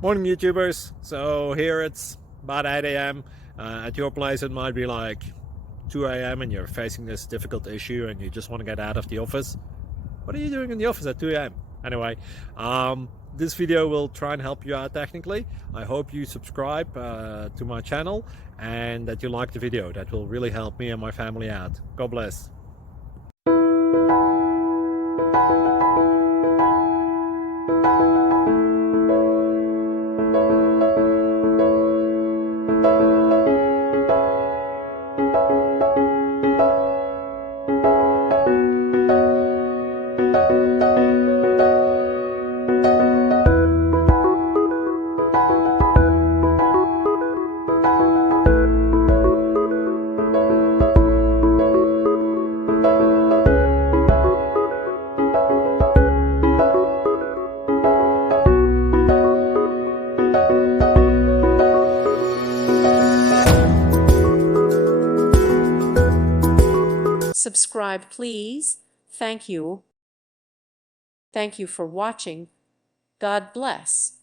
Morning YouTubers. So here it's about 8 a.m. At your place it might be like 2 a.m. and you're facing this difficult issue and you just want to get out of the office. What are you doing in the office at 2 a.m.? Anyway, this video will try and help you out technically. I hope you subscribe to my channel and that you like the video. That will really help me and my family out. God bless. Subscribe, please. Thank you. Thank you for watching. God bless.